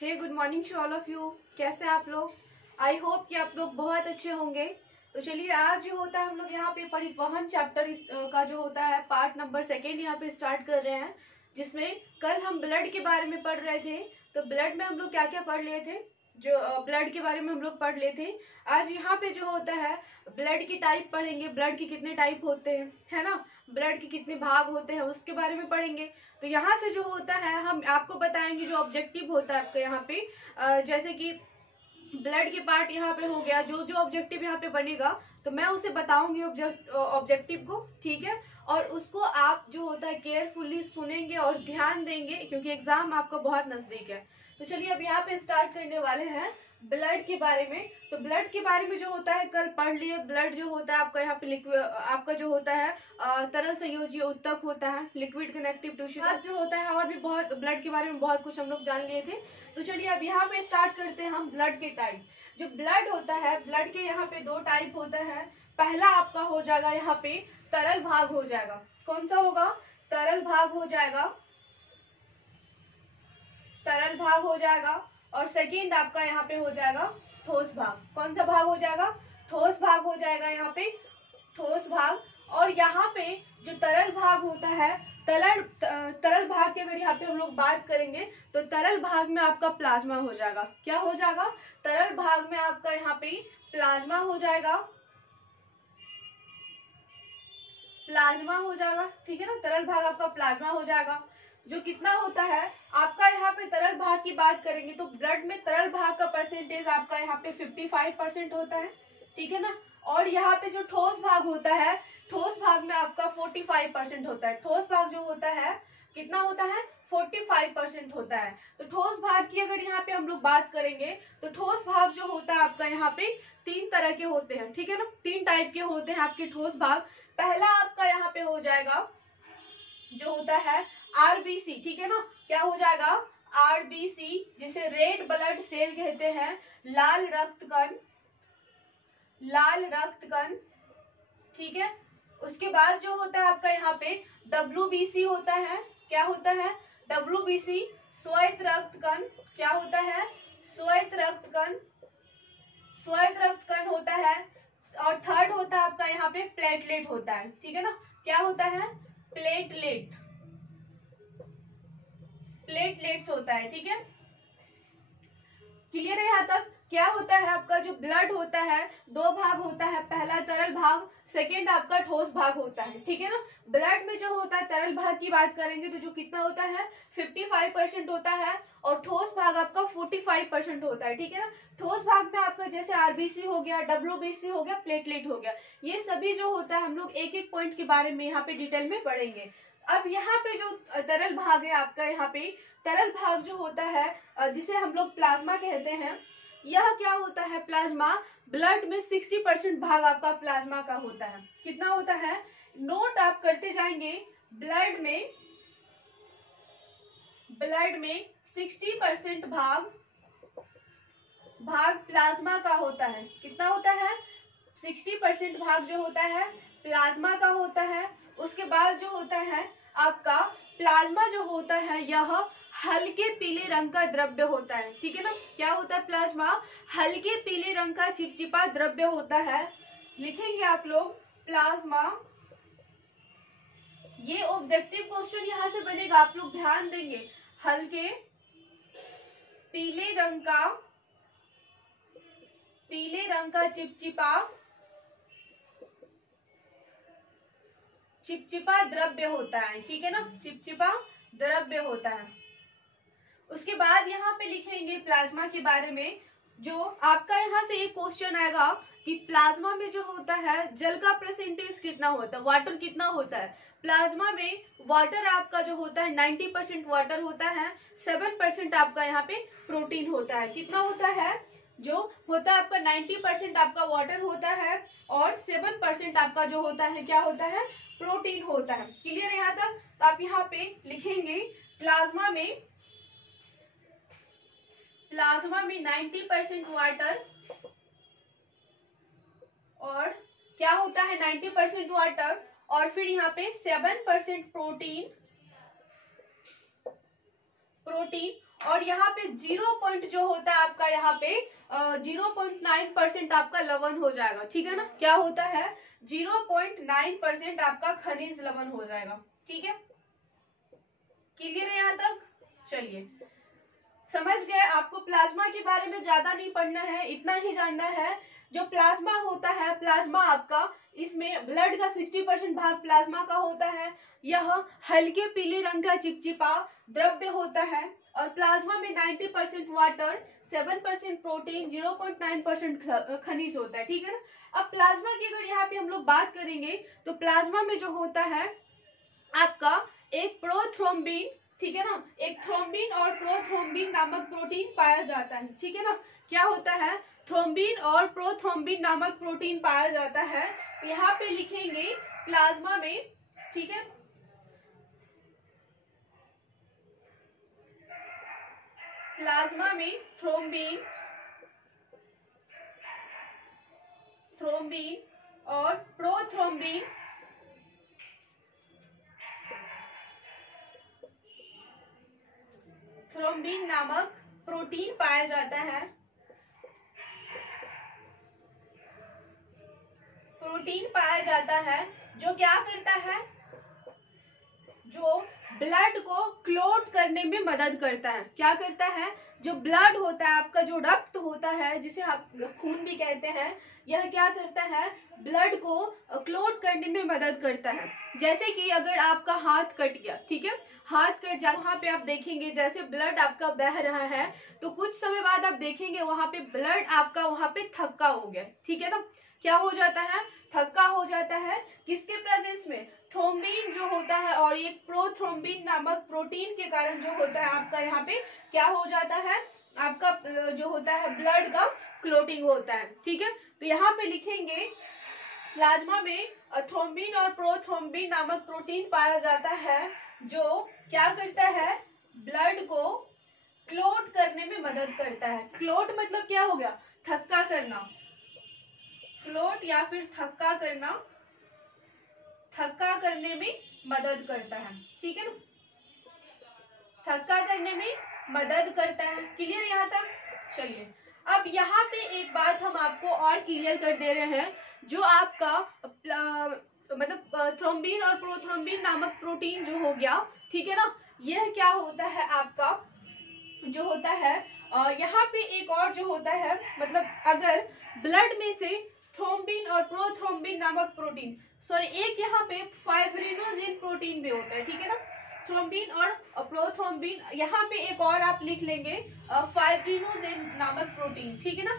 Hey good morning to all of you. कैसे हैं आप लोग? आई होप कि आप लोग बहुत अच्छे होंगे। तो चलिए, आज जो होता है हम लोग यहाँ पे परिवहन चैप्टर का जो होता है पार्ट नंबर 2 यहाँ पे स्टार्ट कर रहे हैं, जिसमें कल हम ब्लड के बारे में पढ़ रहे थे। तो ब्लड में हम लोग क्या क्या पढ़ लिए थे, जो ब्लड के बारे में हम लोग पढ़ लिए थे। आज यहाँ पे जो होता है ब्लड की टाइप पढ़ेंगे, ब्लड के कितने टाइप होते हैं, है ना, ब्लड के कितने भाग होते हैं उसके बारे में पढ़ेंगे। तो यहाँ से जो होता है हम आपको बताएंगे जो ऑब्जेक्टिव होता है आपका यहाँ पे, जैसे कि ब्लड के पार्ट यहाँ पे हो गया, जो जो ऑब्जेक्टिव यहाँ पे बनेगा तो मैं उसे बताऊंगी ऑब्जेक्टिव को, ठीक है। और उसको आप जो होता है केयरफुली सुनेंगे और ध्यान देंगे, क्योंकि एग्जाम आपका बहुत नजदीक है। तो चलिए अब यहाँ पे स्टार्ट करने वाले हैं ब्लड के बारे में। तो ब्लड के बारे में जो होता है कल पढ़ लिए। ब्लड जो होता है आपका यहाँ पे लिक्विड, आपका जो होता है तरल संयोजी उत्तक होता है, लिक्विड कनेक्टिव टिश्यू जो होता है, और भी बहुत ब्लड के बारे में बहुत कुछ हम लोग जान लिए थे। तो चलिए अब यहाँ पे स्टार्ट करते हैं हम ब्लड के टाइप। जो ब्लड होता है, ब्लड के यहाँ पे 2 टाइप होता है। पहला आपका हो जाएगा यहाँ पे तरल भाग हो जाएगा। कौन सा होगा? तरल भाग हो जाएगा, तरल भाग हो जाएगा। और सेकेंड आपका यहाँ पे हो जाएगा ठोस भाग। कौन सा भाग हो जाएगा? ठोस भाग हो जाएगा यहाँ पे, ठोस भाग। और यहाँ पे जो तरल भाग होता है, तरल भाग की अगर यहाँ पे हम लोग बात करेंगे तो तरल भाग में आपका प्लाज्मा हो जाएगा। क्या हो जाएगा? तरल भाग में आपका यहाँ पे प्लाज्मा हो जाएगा, प्लाज्मा हो जाएगा, ठीक है ना। तरल भाग आपका प्लाज्मा हो जाएगा, जो कितना होता है आपका यहाँ पे तरल भाग की बात करेंगे तो ब्लड में तरल भाग का परसेंटेज आपका यहाँ पे 55% होता है, ठीक है ना। और यहाँ पे जो ठोस भाग होता है, ठोस भाग में आपका 45% होता है। ठोस भाग जो होता है कितना होता है? 45% होता है। तो ठोस भाग की अगर यहाँ पे हम लोग बात करेंगे तो ठोस भाग जो होता है आपका यहाँ पे 3 तरह के होते हैं, ठीक है ना। 3 टाइप के होते हैं आपके ठोस भाग। पहला आपका यहाँ पे हो जाएगा जो होता है आरबीसी, ठीक है ना। क्या हो जाएगा? आरबीसी, जिसे रेड ब्लड सेल कहते हैं, लाल रक्त कण, लाल रक्त कण, ठीक है। उसके बाद जो होता है आपका यहाँ पे डब्ल्यूबीसी होता है। क्या होता है? डब्ल्यूबीसी, श्वेत रक्त कण। क्या होता है? श्वेत रक्त कण, श्वेत रक्त कण होता है। और थर्ड होता है आपका यहाँ पे प्लेटलेट होता है, ठीक है ना। क्या होता है? प्लेटलेट, प्लेटलेट्स होता है, ठीक है। क्लियर है यहाँ तक? क्या होता है आपका जो ब्लड होता है 2 भाग होता है। पहला तरल भाग, सेकेंड आपका ठोस भाग होता है, ठीक है ना। ब्लड में जो होता है तरल भाग की बात करेंगे तो जो कितना होता है 55% होता है, और ठोस भाग आपका 45% होता है, ठीक है ना। ठोस भाग में आपका जैसे आरबीसी हो गया, डब्ल्यूबीसी हो गया, प्लेटलेट हो गया, ये सभी जो होता है हम लोग एक एक पॉइंट के बारे में यहाँ पे डिटेल में पढ़ेंगे। अब यहाँ पे जो तरल भाग है आपका, यहाँ पे तरल भाग जो होता है जिसे हम लोग प्लाज्मा कहते हैं, यह क्या होता है? प्लाज्मा, ब्लड में 60% भाग आपका प्लाज्मा का होता है। कितना होता है? नोट आप करते जाएंगे, ब्लड में 60% भाग प्लाज्मा का होता है। कितना होता है? 60% भाग जो होता है प्लाज्मा का होता है। उसके बाद जो होता है आपका प्लाज्मा जो होता है यह हल्के पीले रंग का द्रव्य होता है, ठीक है ना। क्या होता है? प्लाज्मा हल्के पीले रंग का चिपचिपा द्रव्य होता है। लिखेंगे आप लोग प्लाज्मा। ये ऑब्जेक्टिव क्वेश्चन यहां से बनेगा, आप लोग ध्यान देंगे। हल्के पीले रंग का चिपचिपा द्रव्य होता है, ठीक है ना। चिपचिपा द्रव्य होता है। उसके बाद यहाँ पे लिखेंगे प्लाज्मा के बारे में। जो आपका यहाँ से एक क्वेश्चन आएगा कि प्लाज्मा में जो होता है जल का परसेंटेज कितना होता है, वाटर कितना होता है। प्लाज्मा में वाटर आपका जो होता है 90% वाटर होता है, 7% आपका यहाँ पे प्रोटीन होता है। कितना होता है? जो होता है आपका 90% आपका वाटर होता है, और 7% आपका जो होता है क्या होता है? प्रोटीन होता है। क्लियर है यहाँ तक? तो आप यहाँ पे लिखेंगे प्लाज्मा में 90% वाटर, और क्या होता है 90% वाटर, और फिर यहाँ पे 7% प्रोटीन, और यहाँ पे 0 जो होता है आपका यहाँ पे 0.9% आपका लवण हो जाएगा, ठीक है ना। क्या होता है 0.9% आपका खनिज लवण हो जाएगा, ठीक है। क्लियर है यहाँ तक? चलिए समझ गए। आपको प्लाज्मा के बारे में ज्यादा नहीं पढ़ना है, इतना ही जानना है। जो प्लाज्मा होता है, प्लाज्मा आपका इसमें ब्लड का 60% भाग प्लाज्मा का होता है। यह हल्के पीले रंग का चिपचिपा द्रव्य होता है और प्लाज्मा में 90% वाटर, 7% प्रोटीन, 0.9% खनिज होता है, ठीक है ना। अब प्लाज्मा की अगर यहाँ पे हम लोग बात करेंगे तो प्लाज्मा में जो होता है आपका एक प्रोथ्रोम्बिन, ठीक है ना, एक थ्रोम्बिन और प्रोथ्रोम्बिन नामक प्रोटीन पाया जाता है, ठीक है ना। क्या होता है थ्रोम्बिन और प्रोथ्रोम्बिन नामक प्रोटीन पाया जाता है। तो यहाँ पे लिखेंगे प्लाज्मा में, ठीक है, प्लाज्मा में थ्रोम्बिन और प्रोथ्रोम्बिन नामक प्रोटीन पाया जाता है। प्रोटीन पाया जाता है जो क्या करता है, जो ब्लड को क्लॉट करने में मदद करता है। क्या करता है, जो ब्लड होता है आपका, जो रक्त होता है जिसे आप खून भी कहते हैं, यह क्या करता है ब्लड को क्लॉट करने में मदद करता है। जैसे कि अगर आपका हाथ कट गया, ठीक है, हाथ कट जाए, वहां पे आप देखेंगे जैसे ब्लड आपका बह रहा है, तो कुछ समय बाद आप देखेंगे वहां पे ब्लड आपका वहां पे थक्का हो गया, ठीक है ना। क्या हो जाता है, थक्का हो जाता है। किसके प्रेजेंस में, थ्रोम्बिन जो होता है और एक प्रोथ्रोम्बिन नामक प्रोटीन के कारण जो होता है आपका यहाँ पे क्या हो जाता है, आपका जो होता है ब्लड का क्लॉटिंग होता है, ठीक है। तो यहाँ पे लिखेंगे प्लाज्मा में थ्रोम्बिन और प्रोथ्रोम्बिन नामक प्रोटीन पाया जाता है जो क्या करता है, ब्लड को क्लॉट करने में मदद करता है। क्लॉट मतलब क्या हो गया, थक्का करना, क्लॉट या फिर थक्का करना, थक्का करने में मदद करता है, ठीक है ना, थक्का करने में मदद करता है। क्लियर यहाँ तक? चलिए अब यहाँ पे एक बात हम आपको और क्लियर कर दे रहे हैं, जो आपका मतलब थ्रोम्बिन और प्रोथ्रोम्बिन नामक प्रोटीन जो हो गया, ठीक है ना, यह क्या होता है आपका जो होता है यहाँ पे एक और जो होता है, मतलब अगर ब्लड में से थ्रोम्बिन और प्रोथ्रोम्बिन नामक प्रोटीन, सॉरी एक यहाँ पे फाइब्रिनोजेन प्रोटीन भी होता है, ठीक है ना, थ्रोम्बिन और प्रोथ्रोम्बिन, यहाँ पे एक और आप लिख लेंगे फाइब्रिनोजेन नामक प्रोटीन, ठीक है ना,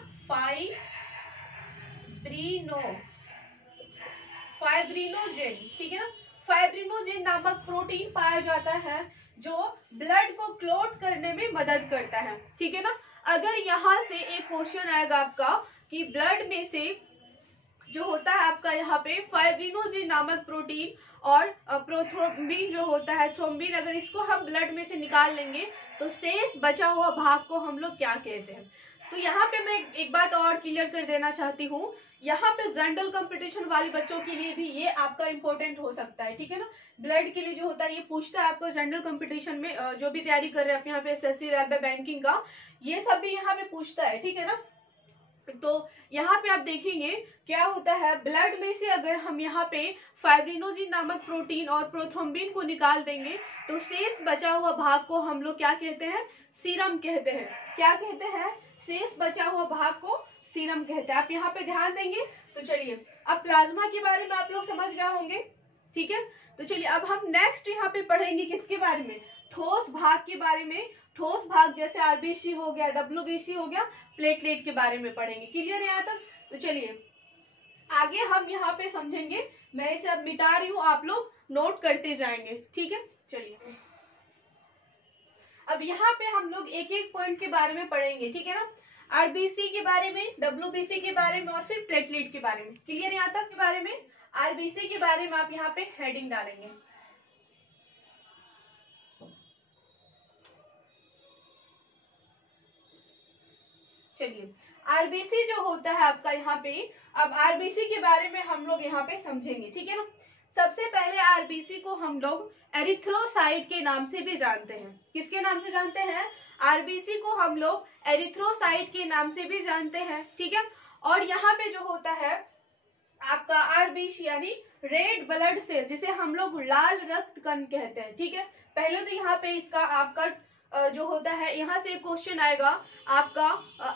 फाइब्रिनोजेन, ठीक है ना, फाइब्रिनोजेन नामक प्रोटीन पाया जाता है जो ब्लड को क्लॉट करने में मदद करता है, ठीक है ना। अगर यहाँ से एक क्वेश्चन आएगा आपका कि ब्लड में से जो होता है आपका यहाँ पे फाइब्रिनोजेन नामक प्रोटीन और प्रोथ्रोम्बिन जो होता है थ्रोम्बिन, अगर इसको हम ब्लड में से निकाल लेंगे तो शेष बचा हुआ भाग को हम लोग क्या कहते हैं। तो यहाँ पे मैं एक बात और क्लियर कर देना चाहती हूँ, यहाँ पे जनरल कंपटीशन वाले बच्चों के लिए भी ये आपका इंपॉर्टेंट हो सकता है, ठीक है ना। ब्लड के लिए जो होता है ये पूछता है आपको जनरल कंपटीशन में, जो भी तैयारी कर रहे हैं आप यहाँ पे एसएससी, रेलवे, बैंकिंग का, ये सब भी यहाँ पे पूछता है, ठीक है ना। तो यहाँ पे आप देखेंगे क्या होता है, ब्लड में से अगर हम यहाँ पे फाइब्रिनोजेन नामक प्रोटीन और प्रोथ्रोम्बिन को निकाल देंगे तो शेष बचा हुआ भाग को हम लोग क्या कहते हैं, सीरम कहते हैं। क्या कहते हैं, शेष बचा हुआ भाग को सीरम कहते हैं। आप यहाँ पे ध्यान देंगे। तो चलिए अब प्लाज्मा के बारे में आप लोग समझ गए होंगे, ठीक है। तो चलिए अब हम नेक्स्ट यहाँ पे पढ़ेंगे किसके बारे में, ठोस भाग के बारे में। ठोस भाग जैसे आरबीसी हो गया, डब्ल्यूबीसी हो गया, प्लेटलेट के बारे में पढ़ेंगे। क्लियर है यहाँ तक? तो चलिए आगे हम यहाँ पे समझेंगे। मैं इसे अब मिटा रही हूँ, आप लोग नोट करते जाएंगे, ठीक है। चलिए अब यहाँ पे हम लोग एक एक पॉइंट के बारे में पढ़ेंगे, ठीक है ना। आरबीसी के बारे में, डब्ल्यूबीसी के बारे में और फिर प्लेटलेट के बारे में। क्लियर यहाँ तक के बारे में? आरबीसी के बारे में आप यहाँ पे हेडिंग डालेंगे। चलिए आरबीसी जो होता है आपका यहाँ पे, अब आरबीसी के बारे में हम लोग यहाँ पे समझेंगे, ठीक है ना। सबसे पहले आरबीसी को हम लोग एरिथ्रोसाइट के नाम से भी जानते हैं। किसके नाम से जानते हैं? आरबीसी को हम लोग एरिथ्रोसाइट के नाम से भी जानते हैं, ठीक है। और यहाँ पे जो होता है आपका आरबीसी यानी रेड ब्लड सेल, जिसे हम लोग लाल रक्त कण कहते हैं, ठीक है। पहले तो यहाँ पे इसका आपका जो होता है, यहाँ से क्वेश्चन आएगा आपका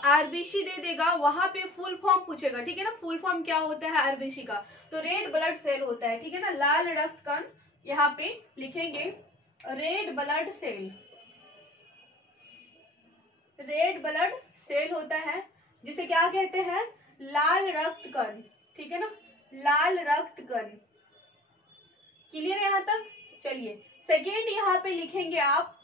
आरबीसी दे देगा, वहां पे फुल फॉर्म पूछेगा, ठीक है ना। फुल फॉर्म क्या होता है आरबीसी का, तो रेड ब्लड सेल होता है, ठीक है ना। लाल रक्त कण यहाँ पे लिखेंगे red blood cell, red blood cell होता है, जिसे क्या कहते हैं, लाल रक्त कण, ठीक है ना, लाल रक्त कण। क्लियर है यहाँ तक। चलिए सेकेंड यहाँ पे लिखेंगे आप,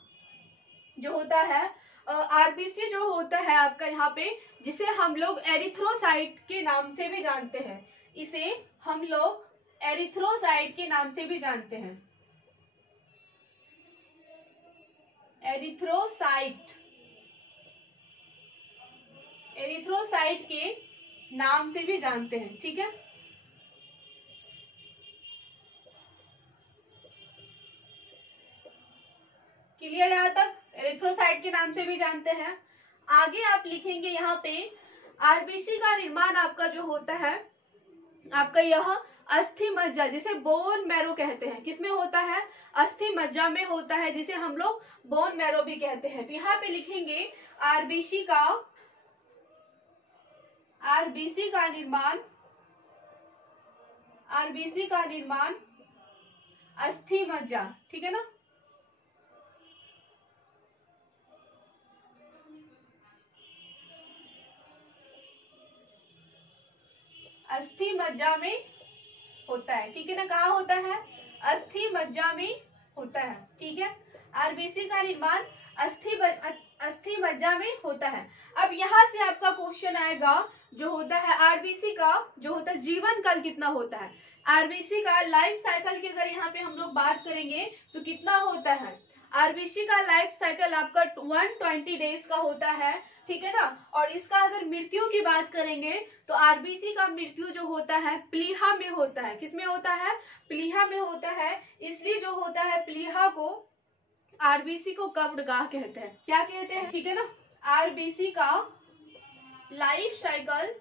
जो होता है आरबीसी जो होता है आपका यहाँ पे, जिसे हम लोग एरिथ्रोसाइट के नाम से भी जानते हैं, इसे हम लोग एरिथ्रोसाइट के नाम से भी जानते हैं, एरिथ्रोसाइट, एरिथ्रोसाइट के नाम से भी जानते हैं, ठीक है। क्लियर यहाँ तक, एरिथ्रोसाइट के नाम से भी जानते हैं। आगे आप लिखेंगे यहाँ पे आरबीसी का निर्माण आपका जो होता है आपका यह अस्थि मज्जा, जिसे बोन मैरो कहते हैं, किसमें होता है, अस्थि मज्जा में होता है, जिसे हम लोग बोन मैरो भी कहते हैं। तो यहाँ पे लिखेंगे आरबीसी का, आरबीसी का निर्माण, आरबीसी का निर्माण अस्थि मज्जा, ठीक है ना। अस्थि मज्जा में होता है, ठीक है ना। कहाँ होता है, अस्थि मज्जा में होता है, ठीक है। आरबीसी का निर्माण अस्थि मज्जा में होता है। अब यहाँ से आपका क्वेश्चन आएगा, जो होता है आरबीसी का जो होता है जीवन काल कितना होता है। आरबीसी का लाइफ साइकिल की अगर यहाँ पे हम लोग बात करेंगे तो कितना होता है, आरबीसी का लाइफ साइकिल आपका 120 डेज का होता है, ठीक है ना। और इसका अगर मृत्यु की बात करेंगे तो आरबीसी का मृत्यु जो होता है प्लीहा में होता है, किसमें होता है, प्लीहा में होता है। इसलिए जो होता है प्लीहा को, आरबीसी को कब्रगाह कहते हैं, क्या कहते हैं, ठीक है ना। आरबीसी का लाइफ साइकिल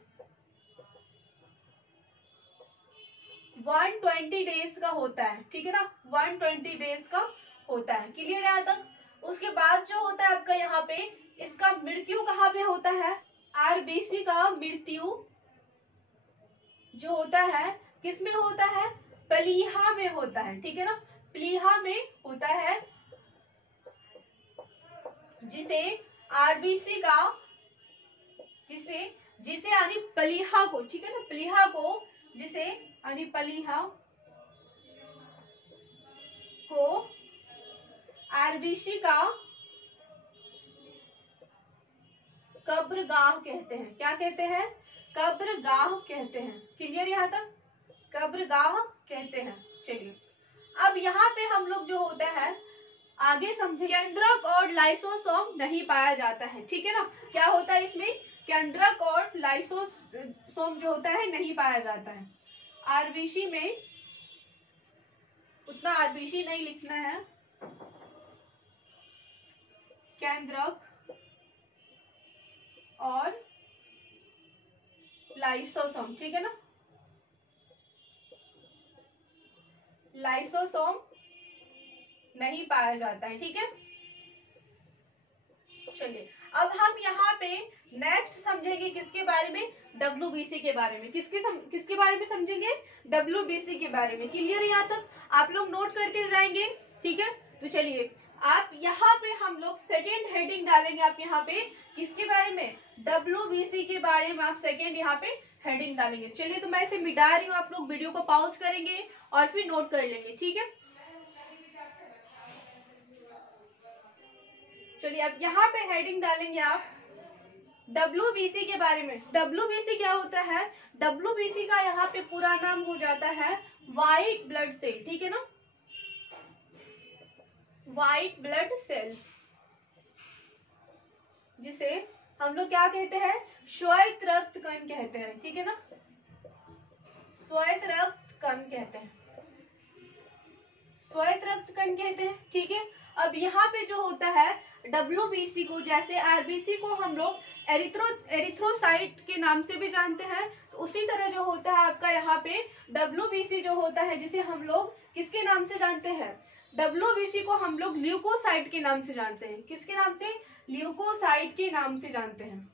120 डेज का होता है, ठीक है ना, 120 डेज का होता है। क्लियर है यहाँ तक। उसके बाद जो होता है आपका यहाँ पे, इसका मृत्यु कहाँ पे होता है, आरबीसी का मृत्यु जो होता है किसमें होता है, प्लीहा में होता है, ठीक है ना, प्लीहा में होता है, जिसे आरबीसी का, जिसे जिसे यानी प्लीहा को, ठीक है ना, प्लीहा को, जिसे यानी प्लीहा को आरबीसी का कब्रगाह कहते हैं, क्या कहते हैं, कब्रगाह कहते हैं। क्लियर यहाँ तक, कब्रगाह कहते हैं। चलिए अब यहाँ पे हम लोग जो होता है आगे समझे, केंद्रक और लाइसोसोम नहीं पाया जाता है, ठीक है ना। क्या होता है इसमें, केंद्रक और लाइसोसोम जो होता है नहीं पाया जाता है। आरबीसी में उतना आरबीसी नहीं लिखना है, केंद्रक और लाइसोसोम, ठीक है ना, लाइसोसोम नहीं पाया जाता है, ठीक है। चलिए अब हम यहाँ पे नेक्स्ट समझेंगे किसके बारे में, डब्ल्यूबीसी के बारे में। किसके बारे में समझेंगे, डब्ल्यूबीसी के बारे में। क्लियर है यहाँ तक, आप लोग नोट करते जाएंगे, ठीक है। तो चलिए आप यहाँ पे हम लोग सेकेंड हेडिंग डालेंगे, आप यहाँ पे किसके बारे में, डब्ल्यूबीसी के बारे में आप सेकेंड यहाँ पे हेडिंग डालेंगे। चलिए तो मैं इसे मिटा रही हूँ, आप लोग वीडियो को पॉज करेंगे और फिर नोट कर लेंगे, ठीक है। चलिए अब यहाँ पे हेडिंग डालेंगे आप डब्ल्यूबीसी के बारे में। डब्ल्यूबीसी क्या होता है, डब्ल्यूबीसी का यहाँ पे पूरा नाम हो जाता है व्हाइट ब्लड सेल, ठीक है ना, व्हाइट ब्लड सेल, जिसे हम लोग क्या कहते हैं, श्वेत रक्त कण कहते हैं, ठीक है ना, श्वेत रक्त कण कहते हैं, श्वेत रक्त कण कहते हैं, ठीक है। अब यहाँ पे जो होता है WBC को, जैसे RBC को हम लोग एरिथ्रोसाइट के नाम से भी जानते हैं, तो उसी तरह जो होता है आपका यहाँ पे WBC जो होता है, जिसे हम लोग किसके नाम से जानते हैं, WBC को हम लोग ल्यूकोसाइट के नाम से जानते हैं। किसके नाम से? ल्यूकोसाइट के नाम से जानते हैं,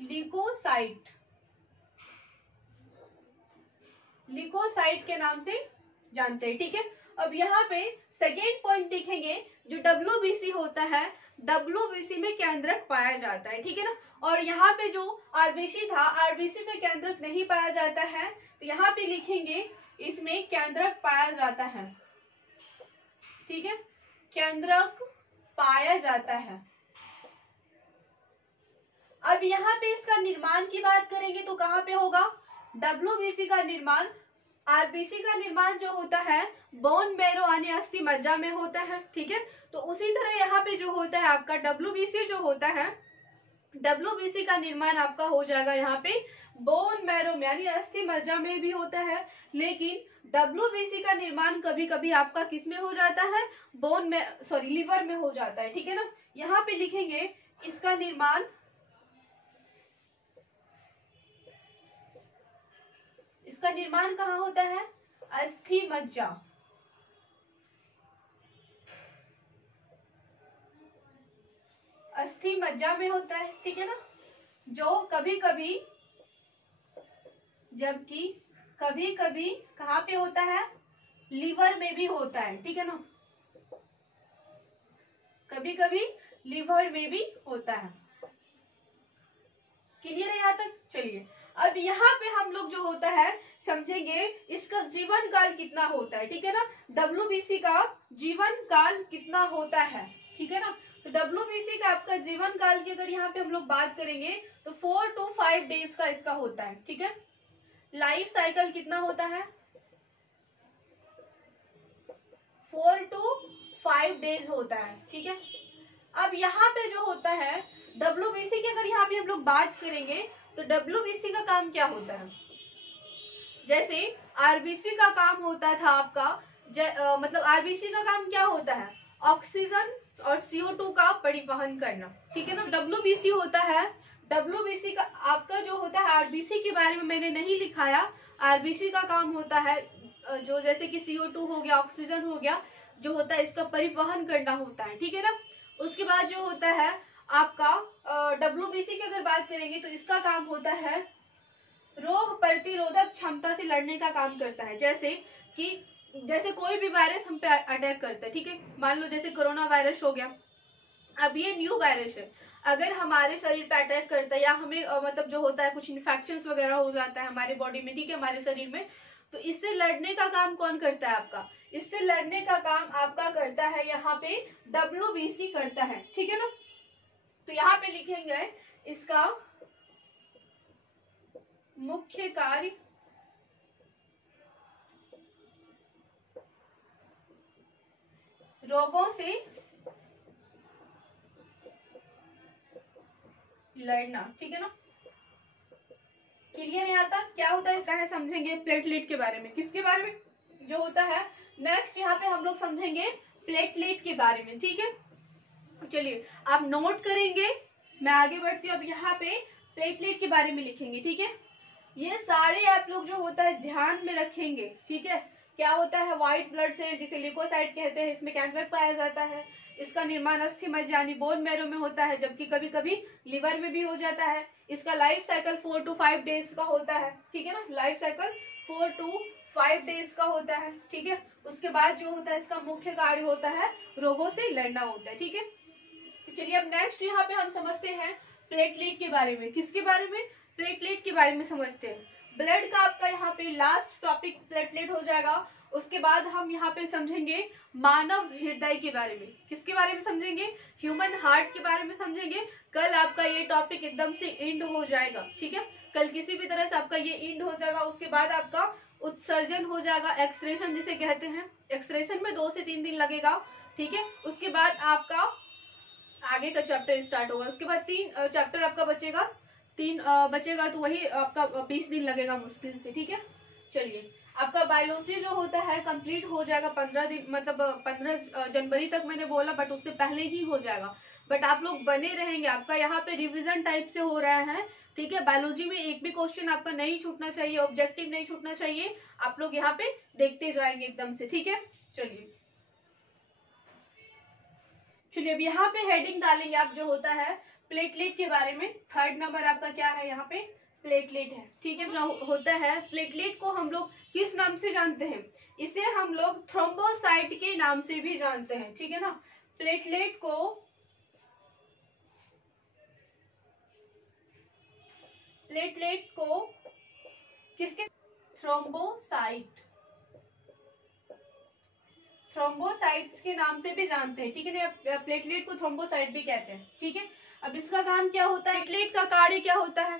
ल्यूकोसाइट, ल्यूकोसाइट के नाम से जानते हैं। ठीक है, अब यहाँ पे सेकेंड पॉइंट देखेंगे, जो WBC होता है, WBC में केंद्रक पाया जाता है। ठीक है ना, और यहाँ पे जो RBC था, RBC में केंद्रक नहीं पाया जाता है, तो यहाँ पे लिखेंगे इसमें केंद्रक पाया जाता है। ठीक है, केंद्रक पाया जाता है। अब यहाँ पे इसका निर्माण की बात करेंगे तो कहाँ पे होगा? WBC का निर्माण, RBC का निर्माण जो होता है बोन मैरो यानी अस्थि मज्जा में होता है। ठीक है, तो उसी तरह यहाँ पे जो होता है आपका WBC जो होता है, WBC का निर्माण आपका हो जाएगा यहाँ पे बोन मैरो में यानी अस्थि मज्जा में भी होता है, लेकिन WBC का निर्माण कभी कभी आपका किस में हो जाता है? लीवर में हो जाता है। ठीक है ना, यहाँ पे लिखेंगे इसका निर्माण, इसका निर्माण कहाँ होता है? अस्थि मज्जा, अस्थि मज्जा में होता है। ठीक है ना, जो कभी कभी, जबकि कभी कभी कहाँ पे होता है? लीवर में भी होता है। ठीक है ना, कभी कभी लीवर में भी होता है। क्लियर है यहाँ तक? चलिए, अब यहाँ पे हम लोग जो होता है समझेंगे इसका जीवन काल कितना होता है। ठीक है ना, WBC का जीवन काल कितना होता है। ठीक है ना, तो WBC का आपका जीवन काल की अगर यहाँ पे हम लोग बात करेंगे तो 4 to 5 डेज का इसका होता है। ठीक है, लाइफ साइकिल कितना होता है? 4 to 5 डेज होता है। ठीक है, अब यहाँ पे जो होता है WBC की अगर यहाँ पे हम लोग बात करेंगे तो WBC का काम क्या होता है? जैसे RBC का काम होता था आपका, मतलब RBC का काम क्या होता है? ऑक्सीजन और CO2 का परिवहन करना। ठीक है ना, WBC होता है, WBC का आपका जो होता है, RBC के बारे में मैंने नहीं लिखाया, RBC का काम होता है जो जैसे कि CO2 हो गया, ऑक्सीजन हो गया, जो होता है इसका परिवहन करना होता है। ठीक है ना, उसके बाद जो होता है आपका WBC की अगर बात करेंगे तो इसका काम होता है रोग प्रतिरोधक क्षमता से लड़ने का काम करता है। जैसे कोई भी वायरस हम पे अटैक करता है, ठीक है, मान लो जैसे कोरोना वायरस हो गया, अब ये न्यू वायरस है, अगर हमारे शरीर पे अटैक करता है या हमें मतलब जो होता है कुछ इन्फेक्शंस वगैरह हो जाता है हमारे बॉडी में, ठीक है, हमारे शरीर में, तो इससे लड़ने का काम कौन करता है आपका? इससे लड़ने का काम आपका करता है यहाँ पे WBC करता है। ठीक है ना, तो यहाँ पे लिखेंगे इसका मुख्य कार्य रोगों से लड़ना। ठीक है ना, क्लियर है यहाँ तक? क्या होता है इसका है समझेंगे प्लेटलेट के बारे में। किसके बारे में जो होता है? नेक्स्ट यहाँ पे हम लोग समझेंगे प्लेटलेट के बारे में। ठीक है, चलिए आप नोट करेंगे, मैं आगे बढ़ती हूँ। अब यहाँ पे प्लेटलेट के बारे में लिखेंगे। ठीक है, ये सारे आप लोग जो होता है ध्यान में रखेंगे। ठीक है, क्या होता है? व्हाइट ब्लड सेल जिसे ल्यूकोसाइट कहते हैं, इसमें केंद्रक पाया जाता है, इसका निर्माण अस्थि मज्जा यानी बोन मैरो में होता है, जबकि कभी कभी लिवर में भी हो जाता है। इसका लाइफ साइकिल 4 to 5 डेज का होता है। ठीक है ना, लाइफ साइकिल 4 to 5 डेज का होता है। ठीक है, उसके बाद जो होता है इसका मुख्य कार्य होता है रोगों से लड़ना होता है। ठीक है, चलिए अब नेक्स्ट यहाँ पे हम समझते हैं प्लेटलेट के बारे में। किसके बारे में? प्लेटलेट के बारे में समझते हैं। ब्लड का आपका यहाँ पे लास्ट टॉपिक प्लेटलेट हो जाएगा। उसके बाद हम यहाँ पे समझेंगे मानव हृदय के बारे में। किसके बारे में समझेंगे? ह्यूमन हार्ट के बारे में समझेंगे। कल आपका ये टॉपिक एकदम से एंड हो जाएगा। ठीक है, कल किसी भी तरह से आपका ये एंड हो जाएगा। उसके बाद आपका उत्सर्जन हो जाएगा, एक्सक्रेशन जिसे कहते हैं। एक्सक्रेशन में 2 से 3 दिन लगेगा। ठीक है, उसके बाद आपका आगे का चैप्टर स्टार्ट होगा। उसके बाद 3 चैप्टर आपका बचेगा, 3 बचेगा, तो वही आपका 20 दिन लगेगा मुश्किल से। ठीक है, चलिए, आपका बायोलॉजी जो होता है कंप्लीट हो जाएगा 15 दिन, मतलब 15 जनवरी तक मैंने बोला, बट उससे पहले ही हो जाएगा। बट आप लोग बने रहेंगे, आपका यहाँ पे रिवीजन टाइप से हो रहा है, ठीक है। बायोलॉजी में एक भी क्वेश्चन आपका नहीं छूटना चाहिए, ऑब्जेक्टिव नहीं छूटना चाहिए, आप लोग यहाँ पे देखते जाएंगे एकदम से, ठीक है। चलिए अब यहाँ पे हेडिंग डालेंगे आप, जो होता है प्लेटलेट के बारे में। 3rd नंबर आपका क्या है, यहाँ पे प्लेटलेट है, ठीक है। जो होता है प्लेटलेट को हम लोग किस नाम से जानते हैं, इसे हम लोग थ्रोम्बोसाइट के नाम से भी जानते हैं, ठीक है ना। प्लेटलेट को किसके, थ्रोम्बोसाइट्स के नाम से भी जानते हैं, ठीक है ना। प्लेटलेट को थ्रोम्बोसाइट भी कहते हैं, ठीक है। अब इसका काम क्या होता है, प्लेटलेट का कार्य क्या होता है,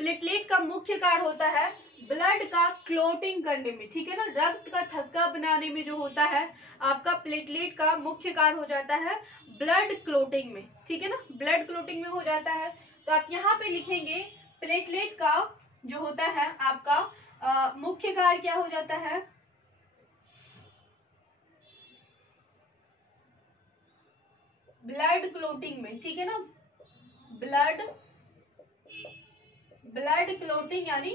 प्लेटलेट का मुख्य कार्य होता है ब्लड का क्लोटिंग करने में, ठीक है ना। रक्त का थक्का बनाने में जो होता है आपका प्लेटलेट का मुख्य कार्य हो जाता है ब्लड क्लोटिंग में, ठीक है ना, ब्लड क्लोटिंग में हो जाता है। तो आप यहाँ पे लिखेंगे प्लेटलेट का जो होता है आपका मुख्य कार्य क्या हो जाता है, ब्लड क्लोटिंग में, ठीक है ना। ब्लड क्लोटिंग यानी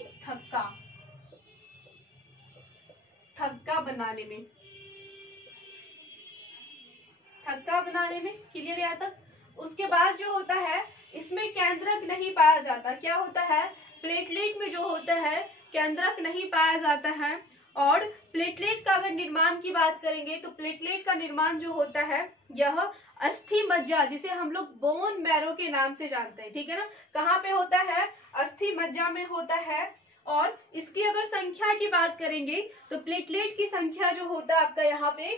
थक्का बनाने में, क्लियर है यहाँ तक। उसके बाद जो होता है इसमें केंद्रक नहीं पाया जाता, क्या होता है, प्लेटलेट में जो होता है केंद्रक नहीं पाया जाता है। और प्लेटलेट का अगर निर्माण की बात करेंगे तो प्लेटलेट का निर्माण जो होता है यह अस्थि मज्जा, जिसे हम लोग बोन मैरो के नाम से जानते हैं, ठीक है ना। कहाँ पे होता है, अस्थि मज्जा में होता है। और इसकी अगर संख्या की बात करेंगे तो प्लेटलेट की संख्या जो होता है आपका यहाँ पे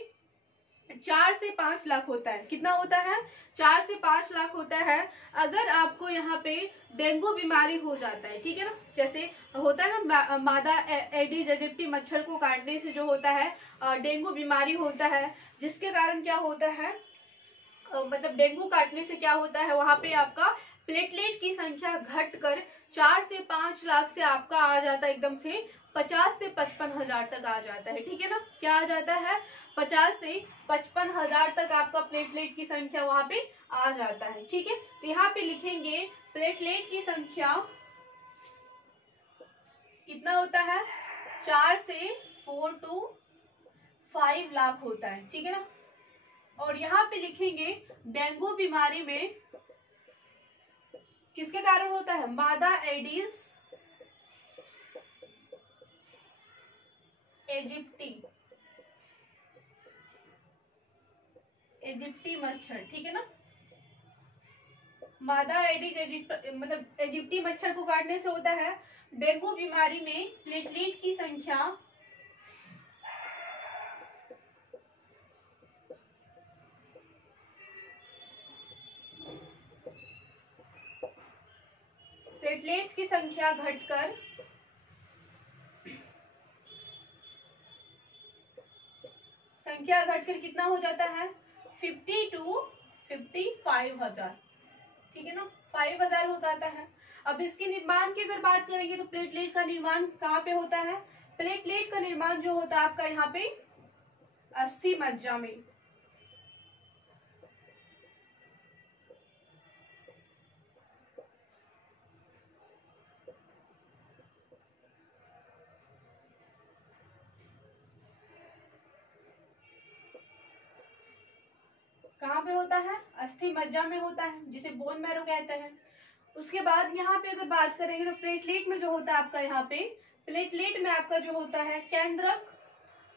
4 से 5 लाख होता है। कितना होता है, 4 से 5 लाख होता है। अगर आपको यहाँ पे डेंगू बीमारी हो जाता है, ठीक है ना, जैसे होता है ना मादा एडिस एजिप्टी मच्छर को काटने से जो होता है डेंगू बीमारी होता है, जिसके कारण क्या होता है मतलब डेंगू काटने से क्या होता है वहां पे आपका प्लेटलेट की संख्या घटकर 4 से 5 लाख से आपका आ जाता है एकदम से 50 से 55 हजार तक आ जाता है, ठीक है ना। क्या आ जाता है, 50 से 55 हजार तक आपका प्लेटलेट की संख्या वहां पे आ जाता है, ठीक है। तो यहाँ पे लिखेंगे प्लेटलेट की संख्या कितना होता है, 4 से 4 to 5 लाख होता है, ठीक है ना। और यहाँ पे लिखेंगे डेंगू बीमारी में किसके कारण होता है, मादा एडिस इजिप्टी मच्छर, ठीक है ना। मादा एडिस मतलब इजिप्टी मच्छर को काटने से होता है डेंगू बीमारी में प्लेटलेट की संख्या प्लेटलेट्स की संख्या घटकर कितना हो जाता है 50 to 55 हजार, ठीक है ना, 5000 हो जाता है। अब इसके निर्माण की अगर बात करेंगे तो प्लेटलेट का निर्माण कहाँ पे होता है, प्लेटलेट का निर्माण जो होता है आपका यहाँ पे अस्थि मज्जा में, कहाँ पे होता है, अस्थि मज्जा में होता है, जिसे बोन मैरो कहते हैं। उसके बाद यहाँ पे अगर बात करेंगे तो प्लेटलेट में जो होता है आपका यहाँ पे प्लेटलेट में आपका जो होता है केंद्रक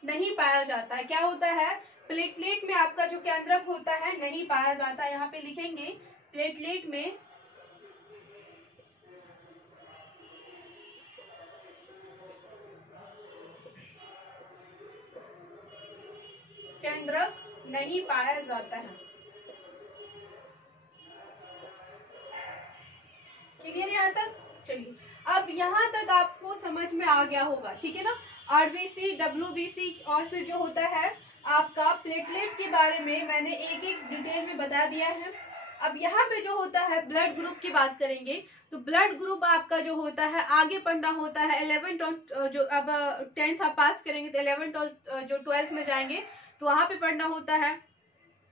नहीं पाया जाता है। क्या होता है, प्लेटलेट में आपका जो केंद्रक होता है नहीं पाया जाता है। यहाँ पे लिखेंगे प्लेटलेट में केंद्रक नहीं पाया जाता है, क्लियर है यहाँ तक। चलिए अब यहाँ तक आपको समझ में आ गया होगा, ठीक है ना। आरबीसी, डब्ल्यूबीसी और फिर जो होता है आपका प्लेटलेट के बारे में मैंने एक एक डिटेल में बता दिया है। अब यहाँ पे जो होता है ब्लड ग्रुप की बात करेंगे, तो ब्लड ग्रुप आपका जो होता है आगे पढ़ना होता है 11th और जो अब 10th आप पास करेंगे तो 11th और जो 12th में जाएंगे तो वहां पे पढ़ना होता है,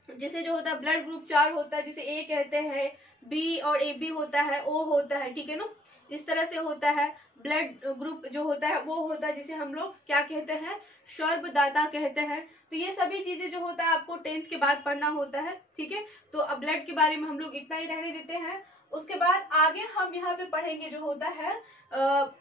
जिसे जो होता है ब्लड ग्रुप 4 होता है, जिसे ए कहते हैं, बी और ए बी होता है, ओ होता है, ठीक है ना। इस तरह से होता है। ब्लड ग्रुप जो होता है वो होता है जिसे हम लोग क्या कहते हैं, सर्वदाता कहते हैं। तो ये सभी चीजें जो होता है आपको 10th के बाद पढ़ना होता है, ठीक है। तो अब ब्लड के बारे में हम लोग इतना ही रहने देते हैं। उसके बाद आगे हम यहाँ पे पढ़ेंगे जो होता है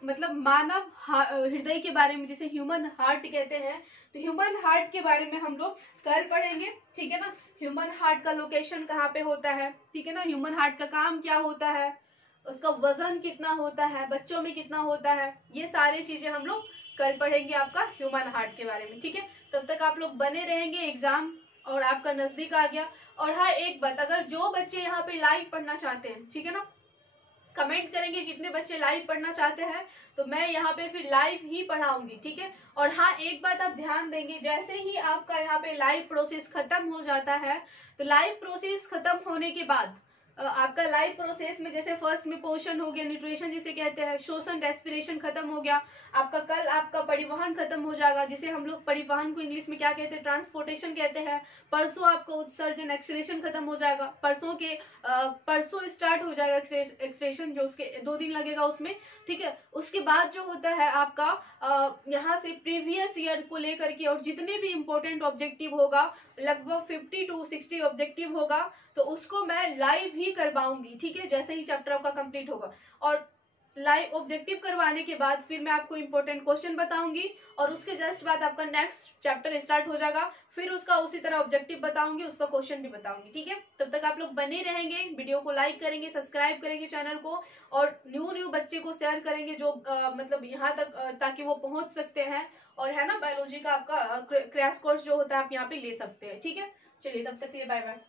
मतलब मानव हृदय के बारे में, जिसे ह्यूमन हार्ट कहते हैं। तो ह्यूमन हार्ट के बारे में हम लोग कल पढ़ेंगे, ठीक है ना। ह्यूमन हार्ट का लोकेशन कहाँ पे होता है, ठीक है ना। ह्यूमन हार्ट का काम क्या होता है, उसका वजन कितना होता है, बच्चों में कितना होता है, ये सारी चीजें हम लोग कल पढ़ेंगे आपका ह्यूमन हार्ट के बारे में, ठीक है। तब तक आप लोग बने रहेंगे, एग्जाम और आपका नजदीक आ गया। और हाँ एक बात, अगर जो बच्चे यहाँ पे लाइव पढ़ना चाहते हैं, ठीक है ना, कमेंट करेंगे कितने बच्चे लाइव पढ़ना चाहते हैं, तो मैं यहाँ पे फिर लाइव ही पढ़ाऊंगी, ठीक है। और हाँ एक बात आप ध्यान देंगे, जैसे ही आपका यहाँ पे लाइव प्रोसेस खत्म हो जाता है, तो लाइव प्रोसेस खत्म होने के बाद आपका लाइव प्रोसेस में जैसे फर्स्ट में पोषण हो गया, न्यूट्रिशन जिसे कहते हैं, शोषण रेस्पिरेशन खत्म हो गया आपका, कल आपका परिवहन खत्म हो जाएगा, जिसे हम लोग परिवहन को इंग्लिश में क्या कहते हैं, ट्रांसपोर्टेशन कहते हैं। परसों आपका उत्सर्जन एक्सक्रेशन खत्म हो जाएगा, परसों स्टार्ट हो जाएगा एक्सक्रेशन, जो उसके 2 दिन लगेगा उसमें, ठीक है। उसके बाद जो होता है आपका यहाँ से प्रीवियस ईयर को लेकर के और जितने भी इंपॉर्टेंट ऑब्जेक्टिव होगा, लगभग 50 to 60 ऑब्जेक्टिव होगा, तो उसको मैं लाइव ही करवाऊंगी, ठीक है, जैसे ही चैप्टर आपका कंप्लीट होगा। और लाइव ऑब्जेक्टिव करवाने के बाद फिर मैं आपको इंपॉर्टेंट क्वेश्चन बताऊंगी, और उसके जस्ट बाद आपका नेक्स्ट चैप्टर स्टार्ट हो जाएगा, फिर उसका उसी तरह ऑब्जेक्टिव बताऊंगी, उसका क्वेश्चन भी बताऊंगी, ठीक है। तब तक आप लोग बने रहेंगे, वीडियो को लाइक करेंगे, सब्सक्राइब करेंगे चैनल को, और न्यू बच्चे को शेयर करेंगे जो मतलब यहाँ तक ताकि वो पहुंच सकते हैं। और है ना, बायोलॉजी का आपका क्रैश कोर्स जो होता है आप यहाँ पे ले सकते हैं, ठीक है। चलिए तब तक के लिए बाय बाय।